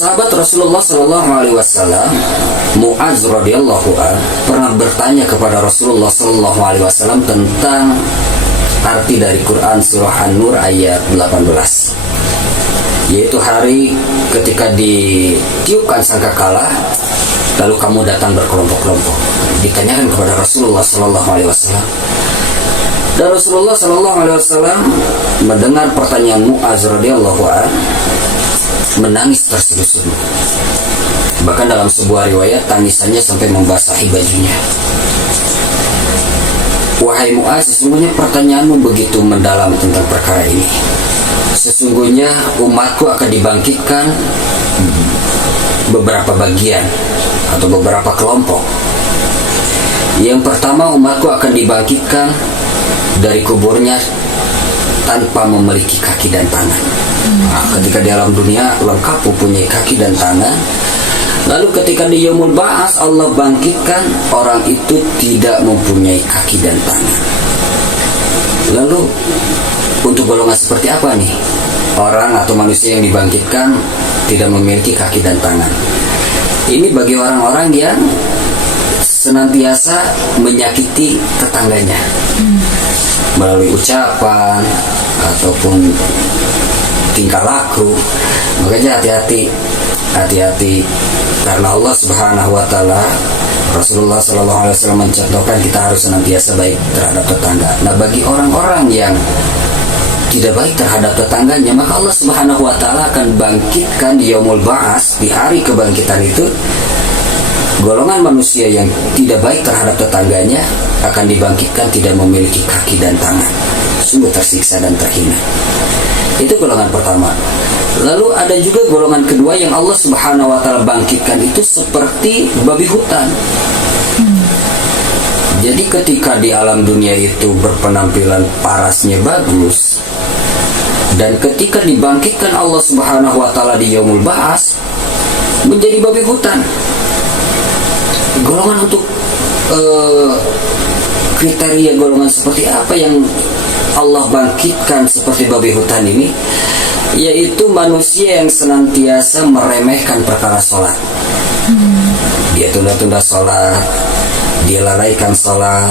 Sahabat Rasulullah Shallallahu Alaihi Wasallam, Mu'adz radhiyallahu an pernah bertanya kepada Rasulullah Shallallahu Alaihi Wasallam tentang arti dari Quran surah An-Nur ayat 18, yaitu hari ketika ditiupkan sangkakala lalu kamu datang berkelompok-kelompok. Ditanyakan kepada Rasulullah Shallallahu Alaihi Wasallam, dan Rasulullah Shallallahu Alaihi Wasallam mendengar pertanyaan Mu'adz radhiyallahu an menangis terseduh-seduh. Bahkan dalam sebuah riwayat tangisannya sampai membasahi bajunya. Wahai Mu'adz, sesungguhnya pertanyaanmu begitu mendalam tentang perkara ini. Sesungguhnya umatku akan dibangkitkan beberapa bagian atau beberapa kelompok. Yang pertama, umatku akan dibangkitkan dari kuburnya tanpa memiliki kaki dan tangan. Nah, ketika di alam dunia lengkap mempunyai kaki dan tangan, lalu ketika di Yaumul Ba'ats Allah bangkitkan orang itu tidak mempunyai kaki dan tangan. Lalu untuk golongan seperti apa nih orang atau manusia yang dibangkitkan tidak memiliki kaki dan tangan? Ini bagi orang-orang yang senantiasa menyakiti tetangganya melalui ucapan ataupun tingkah laku. Makanya hati-hati karena Allah Subhanahu wa taala, Rasulullah Shallallahu Alaihi Wasallam mencontohkan kita harus senantiasa baik terhadap tetangga. Nah, bagi orang-orang yang tidak baik terhadap tetangganya, maka Allah Subhanahu wa taala akan bangkitkan di Yaumul Ba'ats, di hari kebangkitan itu, golongan manusia yang tidak baik terhadap tetangganya akan dibangkitkan tidak memiliki kaki dan tangan, sungguh tersiksa dan terhina. Itu golongan pertama. Lalu ada juga golongan kedua yang Allah Subhanahu wa taala bangkitkan itu seperti babi hutan. Jadi ketika di alam dunia itu berpenampilan parasnya bagus, dan ketika dibangkitkan Allah Subhanahu wa taala di Yaumul Ba'ats menjadi babi hutan. Golongan untuk kriteria golongan seperti apa yang Allah bangkitkan seperti babi hutan ini, yaitu manusia yang senantiasa meremehkan perkara sholat. Dia tunda-tunda sholat, dia lalaikan sholat,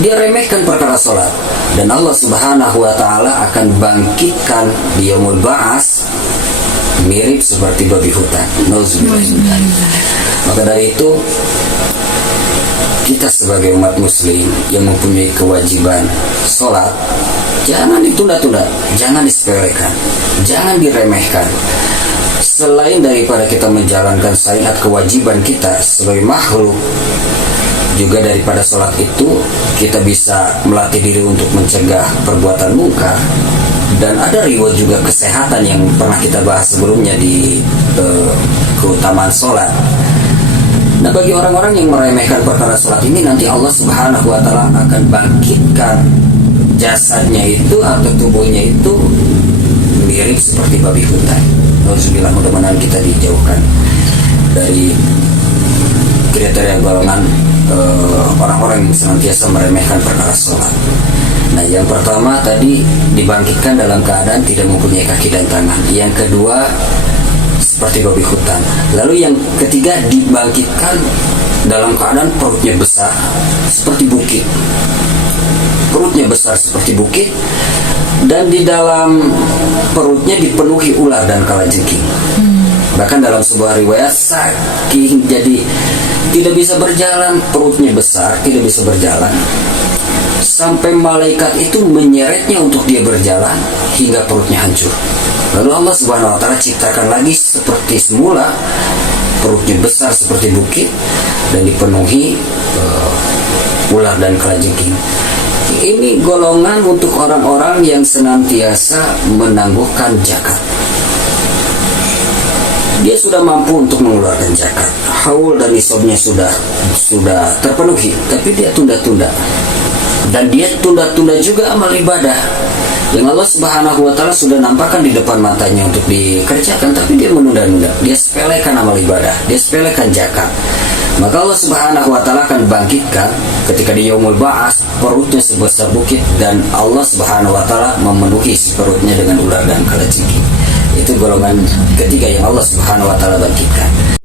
dia remehkan perkara sholat. Dan Allah Subhanahu wa ta'ala akan bangkitkan di Yaumul Ba'ats mirip seperti babi hutan. Nauzubillah. Maka dari itu, kita sebagai umat muslim yang mempunyai kewajiban sholat, jangan ditunda-tunda, jangan disepelekan, jangan diremehkan. Selain daripada kita menjalankan syariat kewajiban kita sebagai makhluk, juga daripada sholat itu kita bisa melatih diri untuk mencegah perbuatan mungkar. Dan ada riwayat juga kesehatan yang pernah kita bahas sebelumnya di keutamaan sholat. Nah, bagi orang-orang yang meremehkan perkara sholat ini, nanti Allah Subhanahu wa taala akan bangkitkan jasadnya itu atau tubuhnya itu mirip seperti babi hutan. Alhamdulillah, mudah-mudahan kita dijauhkan dari kriteria golongan orang-orang yang senantiasa meremehkan perkara sholat. Nah, yang pertama tadi dibangkitkan dalam keadaan tidak mempunyai kaki dan tangan. Yang kedua seperti babi hutan. Lalu yang ketiga dibangkitkan dalam keadaan perutnya besar seperti bukit. Perutnya besar seperti bukit, dan di dalam perutnya dipenuhi ular dan kalajengking. Bahkan dalam sebuah riwayat, saking jadi tidak bisa berjalan, perutnya besar, tidak bisa berjalan, sampai malaikat itu menyeretnya untuk dia berjalan hingga perutnya hancur. Lalu Allah Subhanahu wa taala ciptakan lagi seperti semula, perutnya besar seperti bukit dan dipenuhi ular dan kalajengking. Ini golongan untuk orang-orang yang senantiasa menangguhkan zakat. Dia sudah mampu untuk mengeluarkan zakat, haul dan nisabnya sudah terpenuhi, tapi dia tunda-tunda. Dan dia tunda-tunda juga amal ibadah yang Allah Subhanahu wa taala sudah nampakkan di depan matanya untuk dikerjakan, tapi dia menunda-nunda. Dia sepelekan amal ibadah, dia sepelekan zakat. Maka Allah Subhanahu wa taala akan bangkitkan ketika di Yaumul Ba'ats perutnya sebesar bukit, dan Allah Subhanahu wa taala memenuhi si perutnya dengan ular dan kalajengking. Itu golongan ketiga yang Allah Subhanahu wa taala bangkitkan.